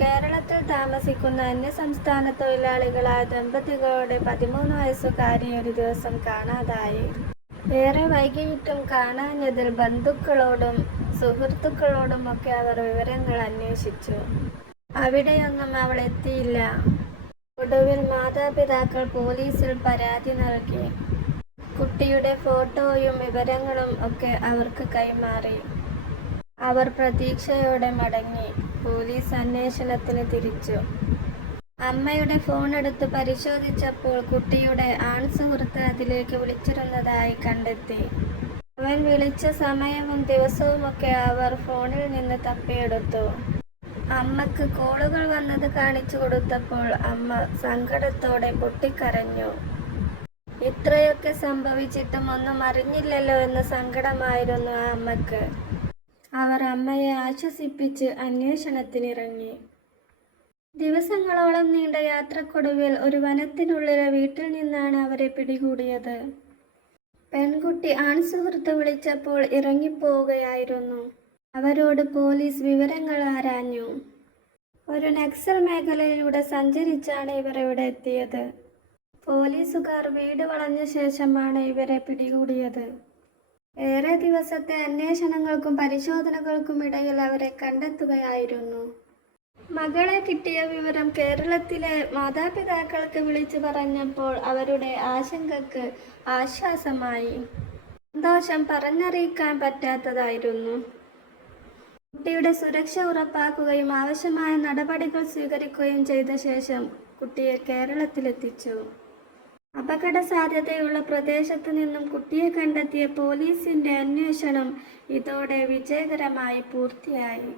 കേരളത്തിൽ താമസിക്കുന്ന അന്യസംസ്ഥാന തൊഴിലാളികളായ ദമ്പതികളുടെ 13 വയസ്സുകാരി ഒരു ദിവസം കാണാതായി. ഏറെ വൈകിയിട്ടും കാണാഞ്ഞതിൽ ബന്ധുക്കളോടും സുഹൃത്തുക്കളോടുമൊക്കെ അവർ വിവരങ്ങൾ അന്വേഷിച്ചു. അവിടെയൊന്നും അവൾ എത്തിയില്ല. ഒടുവിൽ മാതാപിതാക്കൾ പോലീസിൽ പരാതി നൽകി. കുട്ടിയുടെ ഫോട്ടോയും വിവരങ്ങളും ഒക്കെ അവർക്ക് കൈമാറി. അവർ പ്രതീക്ഷയോടെ മടങ്ങി. പോലീസ് അന്വേഷണത്തിന് തിരിച്ചു. അമ്മയുടെ ഫോൺ എടുത്ത് പരിശോധിച്ചപ്പോൾ കുട്ടിയുടെ ആൺസുഹൃത്ത് അതിലേക്ക് വിളിച്ചിരുന്നതായി കണ്ടെത്തി. അവൻ വിളിച്ച സമയവും ദിവസവുമൊക്കെ അവർ ഫോണിൽ നിന്ന് തപ്പിയെടുത്തു. അമ്മക്ക് കോളുകൾ വന്നത് കാണിച്ചു കൊടുത്തപ്പോൾ അമ്മ സങ്കടത്തോടെ പൊട്ടിക്കരഞ്ഞു. ഇത്രയൊക്കെ സംഭവിച്ചിട്ടും ഒന്നും അറിഞ്ഞില്ലല്ലോ എന്ന സങ്കടമായിരുന്നു ആ അമ്മക്ക്. അവർ അമ്മയെ ആശ്വസിപ്പിച്ച് അന്വേഷണത്തിനിറങ്ങി. ദിവസങ്ങളോളം നീണ്ട യാത്രക്കൊടുവിൽ ഒരു വനത്തിനുള്ളിലെ വീട്ടിൽ നിന്നാണ് അവരെ പിടികൂടിയത്. പെൺകുട്ടി ആൺസുഹൃത്ത് വിളിച്ചപ്പോൾ ഇറങ്ങിപ്പോവുകയായിരുന്നു. അവരോട് പോലീസ് വിവരങ്ങൾ ആരാഞ്ഞു. ഒരു നക്സൽ മേഖലയിലൂടെ സഞ്ചരിച്ചാണ് ഇവർ ഇവിടെ എത്തിയത്. പോലീസുകാർ വീട് വളഞ്ഞ ശേഷമാണ് ഇവരെ പിടികൂടിയത്. ഏറെ ദിവസത്തെ അന്വേഷണങ്ങൾക്കും പരിശോധനകൾക്കുമിടയിൽ അവരെ കണ്ടെത്തുകയായിരുന്നു. മകളെ കിട്ടിയ വിവരം കേരളത്തിലെ മാതാപിതാക്കൾക്ക് വിളിച്ചു പറഞ്ഞപ്പോൾ അവരുടെ ആശങ്കക്ക് ആശ്വാസമായി. സന്തോഷം പറഞ്ഞറിയിക്കാൻ പറ്റാത്തതായിരുന്നു. കുട്ടിയുടെ സുരക്ഷ ഉറപ്പാക്കുകയും ആവശ്യമായ നടപടികൾ സ്വീകരിക്കുകയും ചെയ്ത ശേഷം കുട്ടിയെ കേരളത്തിലെത്തിച്ചു. അപകട സാധ്യതയുള്ള പ്രദേശത്തു നിന്നും കുട്ടിയെ കണ്ടെത്തിയ പോലീസിന്റെ അന്വേഷണം ഇതോടെ വിജയകരമായി പൂർത്തിയായി.